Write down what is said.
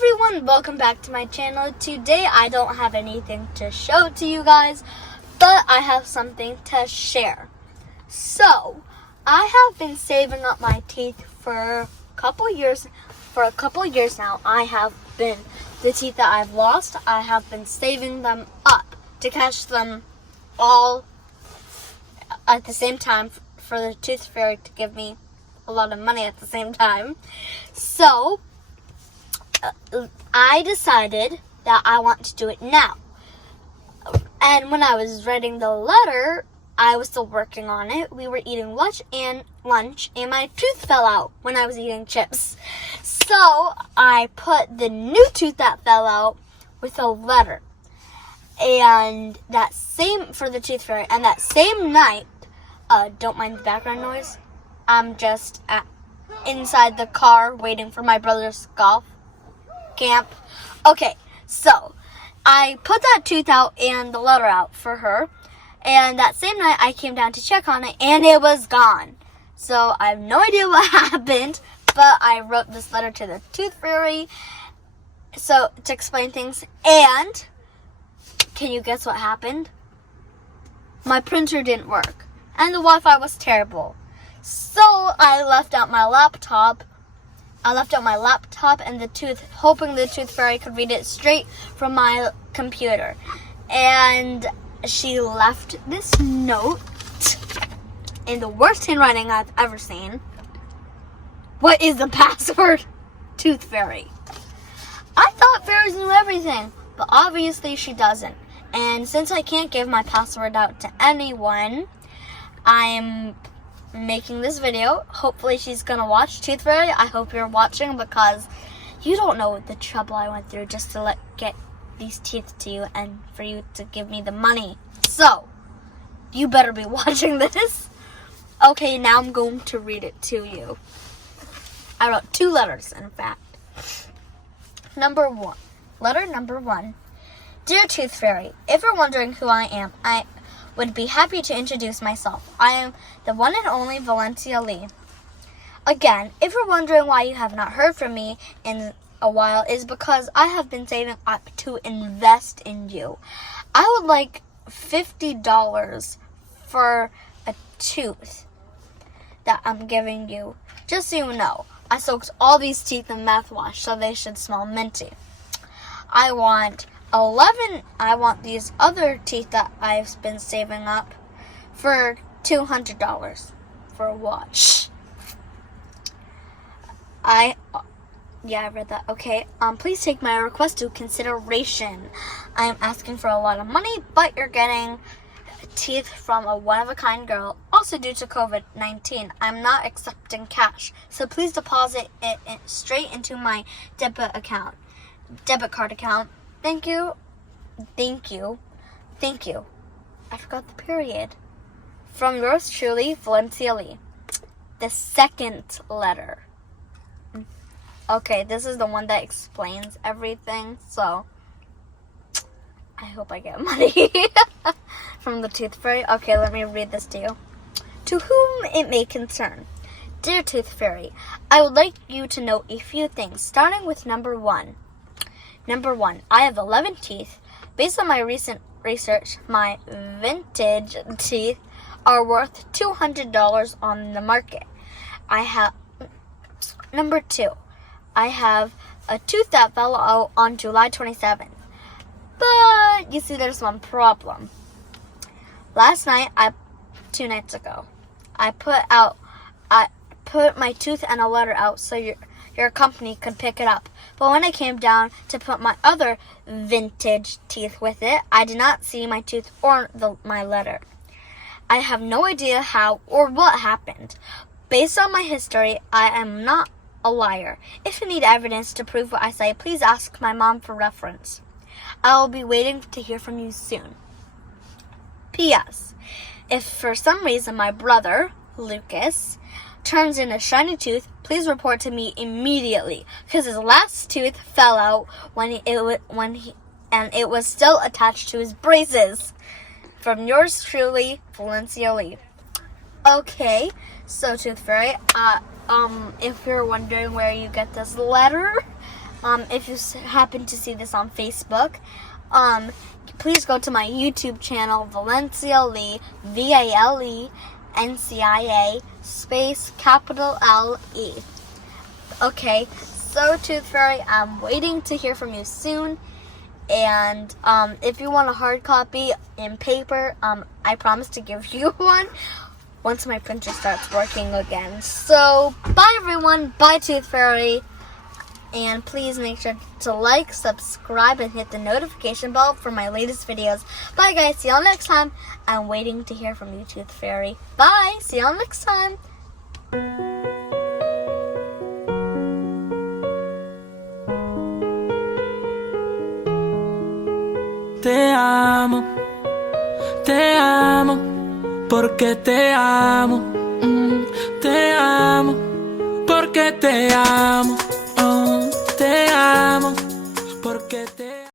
everyone, welcome back to my channel. Today I don't have anything to show to you guys, but I have something to share. So, I have been saving up my teeth for a couple years now. The teeth that I've lost, I have been saving them up to catch them all at the same time for the tooth fairy to give me a lot of money at the same time. So, I decided that I want to do it now. And when I was writing the letter, I was still working on it. We were eating lunch and my tooth fell out when I was eating chips. So I put the new tooth that fell out with a letter. And that same for the tooth fairy. And that same night, don't mind the background noise. I'm just inside the car waiting for my brother's golf camp. Okay, so I put that tooth out and the letter out for her, and that same night I came down to check on it and it was gone. So I have no idea what happened, but I wrote this letter to the tooth fairy to explain things. And can you guess what happened? My printer didn't work and the Wi-Fi was terrible. So I left out my laptop and the tooth, hoping the tooth fairy could read it straight from my computer. And she left this note in the worst handwriting I've ever seen. What is the password? Tooth fairy. I thought fairies knew everything, but obviously she doesn't. And since I can't give my password out to anyone, I'm making this video. Hopefully she's gonna watch. Tooth fairy, I hope you're watching, because you don't know the trouble I went through just to get these teeth to you and for you to give me the money. So you better be watching this. Okay, now I'm going to read it to you. I wrote 2 letters, in fact. Letter number 1. Dear Tooth Fairy, if you're wondering who I am, I would be happy to introduce myself. I am the one and only Valencia Lee. Again, if you're wondering why you have not heard from me in a while, is because I have been saving up to invest in you. I would like $50 for a tooth that I'm giving you. Just so you know, I soaked all these teeth in mouthwash, so they should smell minty. I want these other teeth that I've been saving up for $200 for a wash. I read that. Okay. Please take my request to consideration. I am asking for a lot of money, but you're getting teeth from a one-of-a-kind girl. Also, due to COVID-19, I'm not accepting cash, so please deposit it straight into my debit card account. Thank you. I forgot the period. From yours truly, Valencia Lee. The second letter. Okay, this is the one that explains everything, so I hope I get money from the tooth fairy. Okay, let me read this to you. To whom it may concern. Dear Tooth Fairy, I would like you to know a few things, starting with number 1. Number 1, I have 11 teeth. Based on my recent research, my vintage teeth are worth $200 on the market. Number 2, I have a tooth that fell out on July 27th. But you see, there's one problem. Last night, 2 nights ago, I put my tooth and a letter out so your company could pick it up. But when I came down to put my other vintage teeth with it, I did not see my tooth or my letter. I have no idea how or what happened. Based on my history, I am not a liar. If you need evidence to prove what I say, please ask my mom for reference. I will be waiting to hear from you soon. P.S. If for some reason my brother, Lucas, turns in a shiny tooth, please report to me immediately, because his last tooth fell out and it was still attached to his braces. From yours truly, Valencia Lee. Okay, so Tooth Fairy, if you're wondering where you get this letter, if you happen to see this on Facebook, please go to my YouTube channel, Valencia Lee, VALENCIA space capital LE. Okay, so Tooth Fairy, I'm waiting to hear from you soon. And if you want a hard copy in paper, I promise to give you one once my printer starts working again. So, bye everyone, bye Tooth Fairy. And please make sure to like, subscribe, and hit the notification bell for my latest videos. Bye guys, see y'all next time. I'm waiting to hear from you, Tooth Fairy. Bye, see y'all next time. Te amo, porque te amo, porque te amo.